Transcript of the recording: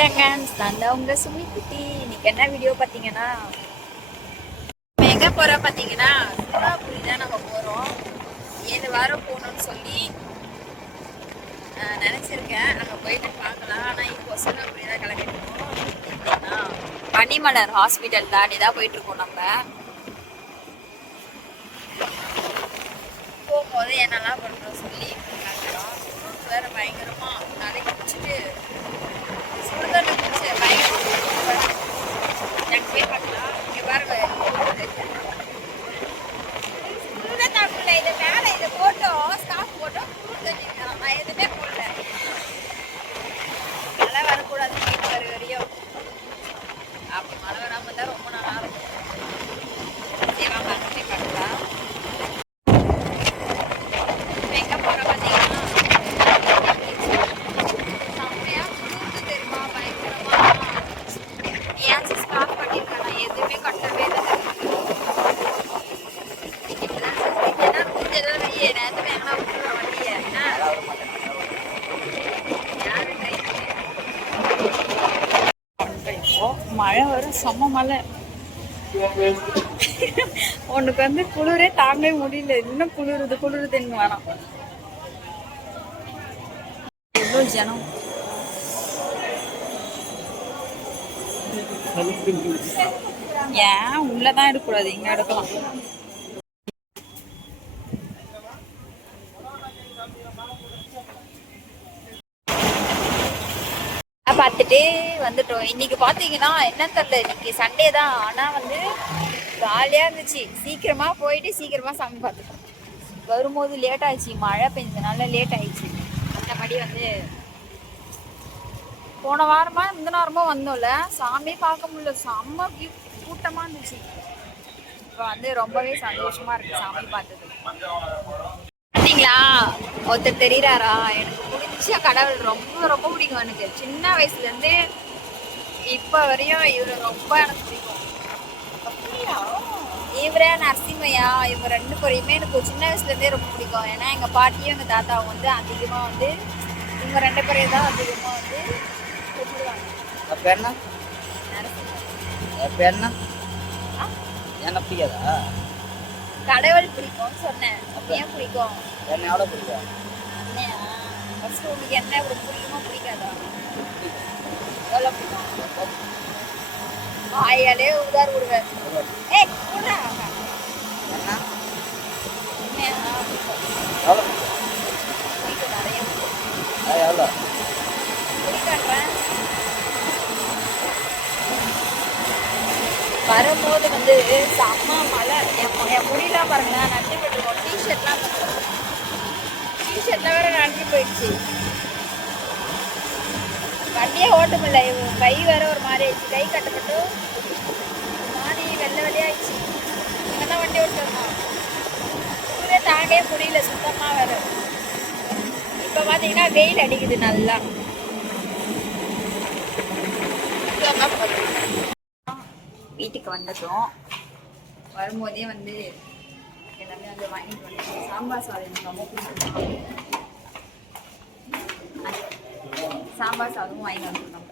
வணக்கங்க நான் தான் உங்க சுமி குட்டி. இன்னைக்கு என்ன வீடியோ பார்த்தீங்கன்னா? நம்ம எங்க போறோம் பார்த்தீங்கன்னா சூறாபுரி தான் நம்ம போறோம். ஏழு வாரம் போகணும்னு சொல்லி நினச்சிருக்கேன் நினைச்சிருக்கேன். அங்க போயிட்டு பார்க்கலாம். ஆனா இப்போ சூறாபுரி தான் கிளம்பிட்டுருக்கோம் பனிமலர் ஹாஸ்பிட்டல் தாண்டி தான் போயிட்டு இருக்கோம் நம்ம. போகும்போது என்னெல்லாம் பண்ணுறோம் சொல்லி கிளம்புறோம் வேற பயங்கரமா மழை வரும் செம்ம மழை. உனக்கு வந்து குளிரே தாங்கவே முடியல. இன்னும் குளிருது குளிருதுன்னு வேணாம். எவ்வளோ ஜனம்? ஏன் உள்ளதான் இருக்கக்கூடாது இங்க எடுக்கலாம் பார்த்துட்டு வந்துட்டோம். இன்னைக்கு பார்த்தீங்கன்னா என்ன தெரில இன்னைக்கு சண்டே தான். ஆனால் வந்து ஜாலியாக இருந்துச்சு. சீக்கிரமாக போயிட்டு சீக்கிரமாக சாமி பார்த்துட்டோம். வரும்போது லேட் ஆயிடுச்சு. மழை பெஞ்சதுனால லேட் ஆயிடுச்சு. மற்றபடி வந்து போன வாரமா இந்த வாரமா வந்தோம்ல. சாமி பார்க்க முடியல. செம்ம கூட்டமாக கூட்டமா இருந்துச்சு. இப்போ வந்து ரொம்பவே சந்தோஷமா இருக்கு சாமி பார்த்தது பார்த்தீங்களா? ஒருத்தர் தெரியறாரா? எனக்கு பிடிச்ச கடவுள் ரொம்ப ரொம்ப பிடிக்கும் எனக்கு. சின்ன வயசுல இருந்து இப்ப வரையும் இவரு ரொம்ப எனக்கு பிடிக்கும்? இவரே நரசிம்மையா இவங்க ரெண்டு பேரையுமே எனக்கு சின்ன வயசுல இருந்தே ரொம்ப பிடிக்கும். ஏன்னா எங்க பாட்டியும் எங்க தாத்தாவும் வந்து அதிகமா வந்து இவங்க ரெண்டு பேரையும் தான் அதிகமா வந்து கும்பிடுவாங்க அப்ப என்ன? என்ன பிடிக்காதா? கடவுள் பிடிக்கும்னு சொன்னேன். ஏன் பிடிக்கும்? என்ன எவ்வளோ பிடிக்கும்? ஃபஸ்ட்டு உங்களுக்கு என்ன இப்படி பிடிக்குமா பிடிக்காதா எவ்வளோ பிடிக்கும் வாயாலே உதார் விடுவேன் ஏய் என்ன பிடிக்கும். நிறைய பிடிக்காட்டுறேன் வரும்போது வந்து செம்ம மழை என் முடியலாம் பாருங்களேன் நட்டு விட்டுருக்கோம் டிஷர்ட்லாம் டிஷர்ட்லாம் வேறு நன்றி போயிடுச்சு. வண்டியே ஓட்ட முடியல இவன் கை வேற ஒரு மாதிரி ஆயிடுச்சு. கை கட்டப்பட்டு ஒரு மாதிரி வெள்ளை வெள்ளையாயிடுச்சு இங்கே தான் வண்டி ஓட்டுருந்தோம் இதுவே தாங்கவே முடியல சுத்தமாக வேற. இப்போ பார்த்தீங்கன்னா வெயில் அடிக்குது நல்லா. வீட்டுக்கு வந்துட்டோம் வரும்போதே வந்து எல்லாமே வந்து வாங்கிட்டு வந்தேன் சாம்பார் சாதம் எனக்கு ரொம்ப பிடிக்கும். சாம்பார் சாதமும் வாங்கி வந்துருந்தோம்